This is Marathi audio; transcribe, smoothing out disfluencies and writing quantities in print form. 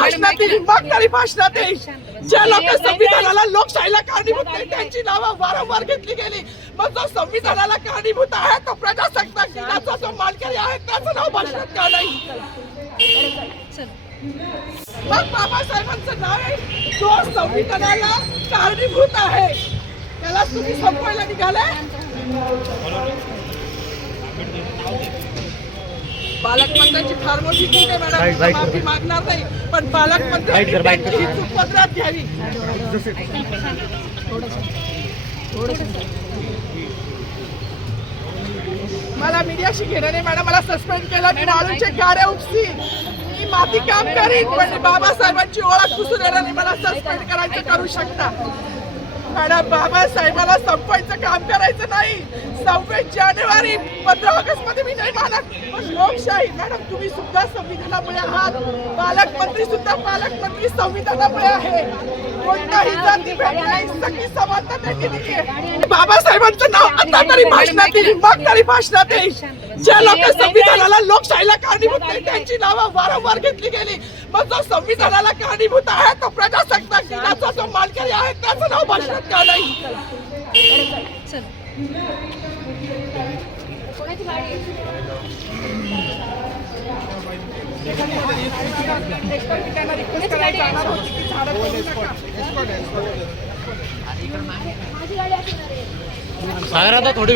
भाषणातील मागणारी भाषणातील ज्या लोक संविधानाला लोकशाहीला कारणीभूत नाही त्यांची नावं वारंवार घेतली गेली. मग जो संविधानाला कारणीभूत आहे तो प्रजासत्ताक दिनाचा जो मानकरी आहे त्याचं नाव भाषणात का नाही? मग बाबासाहेबांचं नाव आहे जो संविधानाला कारणीभूत आहे त्याला तुम्ही संपवायला निघाले. पालकमंत्र्यांची फार मोठी चूक आहे मॅडम, माफी मागणार नाही पण पालकमंत्र्यांनी ही चूक पदरात घ्यावी. मला मीडियाशी घेणं नाही मॅडम, मला सस्पेंड केलं, मी माळूचे गाड्या उपसी, मी माती काम करीन पण बाबासाहेबांची ओळख पुसून येणार नाही. मला सस्पेंड करायचं करू शकता मॅडम, बाबासाहेबाला संपवायचं काम करायचं नाही. 26 जानेवारी 15 ऑगस्ट मध्ये मी नाही मानत पण लोकशाही मॅडम तुम्ही सुद्धा संविधानामुळे आहात, पालकमंत्री सुद्धा पालकमंत्री संविधानामुळे आहे. कोणताही जाती भेद नाही, सगळी समानता त्यांनी दिली आहे. बाबासाहेबांचं नाव आता तरी भाषणातील मागणारी भाषणातील ज्या लोक संविधानाला लोकशाहीला कारणीभूत नाही त्यांची नावं वारंवार घेतली गेली. मग जो संविधानाला कारणीभूत आहे तो प्रजासत्ताक दिनाचा जो मानकरी आहे त्याचं नाव भाषणात का नाही? सागर आता थोडी